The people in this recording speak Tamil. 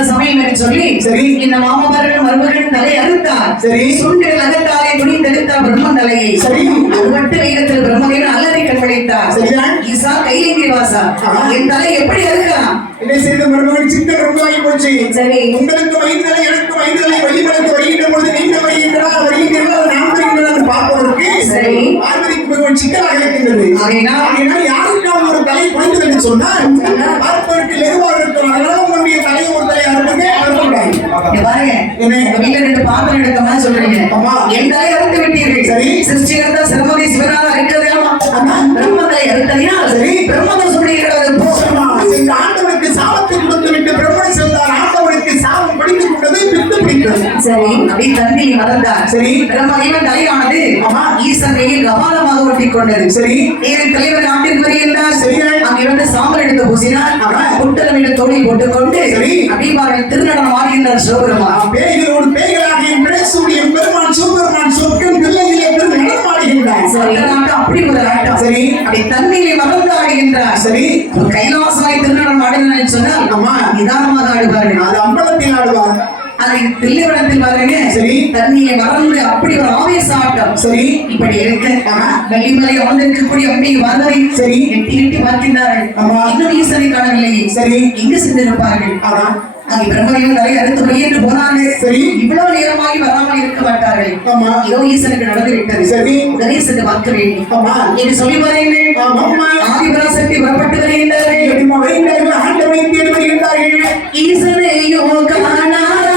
சரியான சமயம் என்று சொல்லி சரி. இந்த மாமபாரன் மருமகன் தலை அறுத்தார். சரி. சுண்டல் அகத்தாலே துணி தடுத்தார் பிரம்மன் தலையை சரி ஒவ்வொரு வேகத்தில் பிரம்மதேவன் அல்லதை கண்வடைத்தார் சரியா? ஈசா கையிலே வாசா. என் தலை எப்படி அறுக்கலாம்? என்ன செய்த மருமகன் சித்த ரொம்பவாகி போச்சு. சரி. உங்களுக்கு வயிற்றுதலை எனக்கு வயிற்றுதலை வழிபடுத்து வருகின்ற பொழுது நீங்கள் வருகின்றனா வருகின்றனா நாம் வருகின்றனா பார்ப்பதற்கு சரி. பார்வதிக்கு மிகவும் சிக்கலாக இருக்கின்றது ஆகையினால் யாருக்காவது ஒரு தலை குறைந்தது என்று சொன்னால் பார்ப்பதற்கு எதுவாக என்ன? வீட்டுல ரெண்டு பாத்திரம் எடுத்த மாதிரி சொல்றீங்க அம்மா எங்களை இறந்து விட்டீர்கள் சரி. சிருஷ்டிகர்த்தா சிரமதி சிவனாக இருக்கிறதேமா ஆமா. பிரம்ம தலை அறுத்ததியா சரி. பிரம்மத்தை சொல்லுகிறது போகணுமா இந்த சென்ற ஆண்டவனுக்கு சாபத்தை கொடுத்து விட்டு பிரம்மன் சென்றார் ஆண்டவனுக்கு சாபம் பிடித்துக் கொண்டது பித்து பிடித்தது சரி அப்படி தண்ணி மறந்தார் சரி. பிரம்மதேவன் தலையானது ஆமா. ஈசன் கையில் கபாலமாக ஒட்டிக் கொண்டது சரி. ஏன் தலைவர் நாட்டிற்கு வருகின்றார் சரி. அங்கிருந்து சாம்பல் எடுத்து பூசினார் ஆமா. புட்டலமிட தோழி போட்டுக்கொண்டு சரி. அபிபாரன் திருநடனம் ஆடுகின்றார் சிவபெருமான். பேய்களோடு பேய்களாக பிரேசுடைய பெருமான் சிவபெருமான் சொர்க்கம் பிள்ளையிலே பெரும் நடமாடுகின்றார். சரி. நாட்டம் அப்படி ஒரு ஆட்டம். சரி. அப்படி தண்ணீரை மறந்து ஆடுகின்றார். சரி. கைலாசமாய் திருநடனம் ஆடுகிறான்னு சொன்னால் ஆமா. நிதானமாக ஆடுவார்கள். அது அம்பலத்தில் ஆடுவார். அது தில்லிவனத்தில் பாருங்க. சரி. தண்ணியை மறந்து அப்படி ஒரு ஆவேச ஆட்டம் சரி இப்படி இருக்கு ஆமா. வெள்ளிமலை அமர்ந்திருக்கக்கூடிய அம்பை வாதவை சரி. எட்டி எட்டி பார்க்கின்றார்கள் ஆமா. இன்னும் ஈசனை காணவில்லை சரி. எங்கு சென்றிருப்பார்கள் அதான் அங்கே பிரம்மதேவன் தலை அறுத்து வெளியேற்று போனார்கள் சரி. இவ்வளவு நேரமாகி வராமல் இருக்க மாட்டார்கள் ஆமா. இதோ ஈசனுக்கு நடந்து விட்டது சரி. உடனே சென்று பார்க்க வேண்டும் ஆமா என்று சொல்லி பாருங்கள் ஆமாம்மா. ஆதிபராசக்தி புறப்பட்டு வருகின்றார்கள் ஆண்டவனை தேடி வருகின்றார்கள் ஈசனையோ காணாத